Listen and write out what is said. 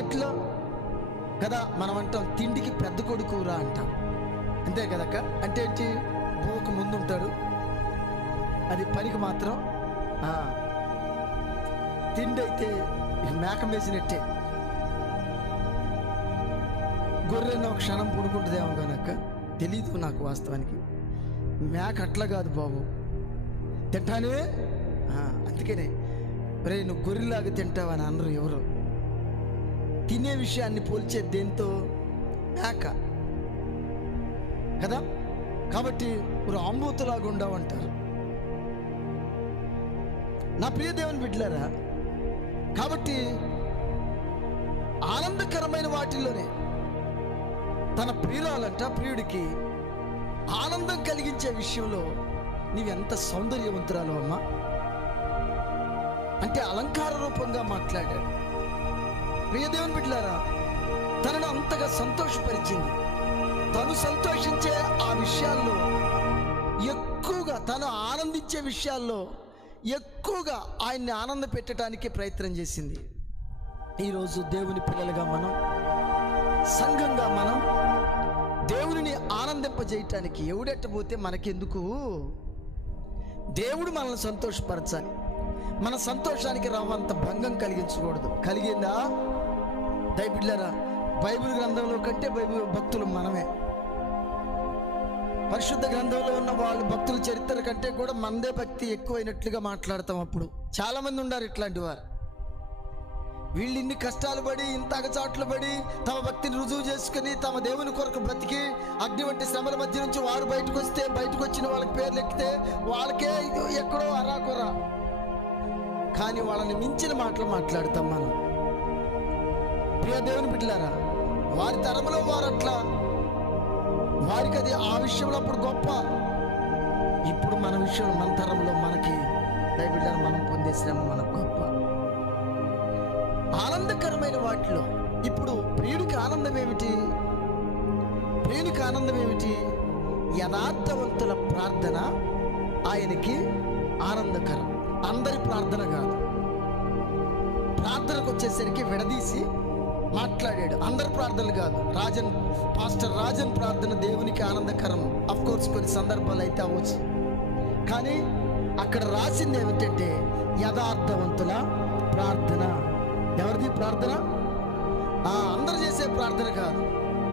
అట్లా కదా మనం అంటాం, తిండికి పెద్ద కొడుకు రా అంటాం, అంతే కదక్క. అంటే ఏంటి, బోకు ముందుంటాడు, అది పనికి మాత్రం తిండి అయితే మేక వేసినట్టే. గొర్రెను ఒక క్షణం పుడుకుంటుందేమో కనుక తెలీదు నాకు వాస్తవానికి. మేక అట్లా కాదు బాబు, తింటానే. అందుకనే రే నువ్వు గొర్రెలాగా తింటావని అనరు ఎవరు. తినే విషయాన్ని పోల్చే దేంతో, మేక కదా. కాబట్టి ఒక ఆంబూతులాగా ఉండవంటారు. నా ప్రియ దేవుని బిడ్డలారా, కాబట్టి ఆనందకరమైన వాటిల్లోనే తన ప్రియురాలంట ప్రియుడికి ఆనందం కలిగించే విషయంలో నీవెంత సౌందర్యవంతురాలు అమ్మా అంటే అలంకార రూపంగా మాట్లాడాడు. ప్రియదేవుని బిడ్డలారా, తనను అంతగా సంతోషపరిచింది. తను సంతోషించే ఆ విషయాల్లో ఎక్కువగా, తను ఆనందించే విషయాల్లో ఎక్కువగా ఆయన్ని ఆనంద పెట్టడానికి ప్రయత్నం చేసింది. ఈరోజు దేవుని పిల్లలుగా మనం, సంఘంగా మనం దేవునిని ఆనందింపజేయటానికి ఎవడెట్టబోతే మనకెందుకు? దేవుడు మనల్ని సంతోషపరచాలి. మన సంతోషానికి రావంత భంగం కలిగించకూడదు. కలిగిందా దయబిడ్డలారా? బైబిల్ గ్రంథంలో కంటే బైబిల్ భక్తులు మనమే. పరిశుద్ధ గ్రంథంలో ఉన్న వాళ్ళు భక్తుల చరిత్ర కంటే కూడా మనదే భక్తి ఎక్కువైనట్లుగా మాట్లాడతాం. అప్పుడు చాలా మంది ఉన్నారు ఇట్లాంటి వారు. వీళ్ళు ఇన్ని కష్టాలు పడి, ఇంత అగచాట్లు పడి, తమ భక్తిని రుజువు చేసుకుని తమ దేవుని కొరకు బ్రతికి అగ్ని వంటి శ్రమల మధ్య నుంచి వారు బయటకు వస్తే, బయటకు వచ్చిన వాళ్ళకి పేర్లు ఎక్కితే వాళ్ళకే ఇది ఎక్కడో అరాకొరా. కానీ వాళ్ళని మించిన మాటలు మాట్లాడతాం మనం. ప్రియ దేవుని బిడ్డలారా, వారి తరములో వారు అట్లా, వారికి అది ఆ విషయంలో అప్పుడు గొప్ప. ఇప్పుడు మన విషయం, మన తరంలో మనకి దయబిడ్డలారా మనం పొందే శ్రమ మనకు గొప్ప. ఆనందకరమైన వాటిలో ఇప్పుడు ప్రియుడికి ఆనందం ఏమిటి? ప్రియునికి ఆనందం ఏమిటి? యథార్థవంతుల ప్రార్థన ఆయనకి ఆనందకరం. అందరి ప్రార్థన కాదు. ప్రార్థనకు వచ్చేసరికి విడదీసి మాట్లాడాడు. అందరి ప్రార్థనలు కాదు. పాస్టర్ రాజన్ ప్రార్థన దేవునికి ఆనందకరం. అఫ్కోర్స్ కొన్ని సందర్భాలు అయితే అవ్వచ్చు, కానీ అక్కడ రాసింది ఏమిటంటే యథార్థవంతుల ప్రార్థన. ఎవరిది ప్రార్థన? అందరు చేసే ప్రార్థన కాదు.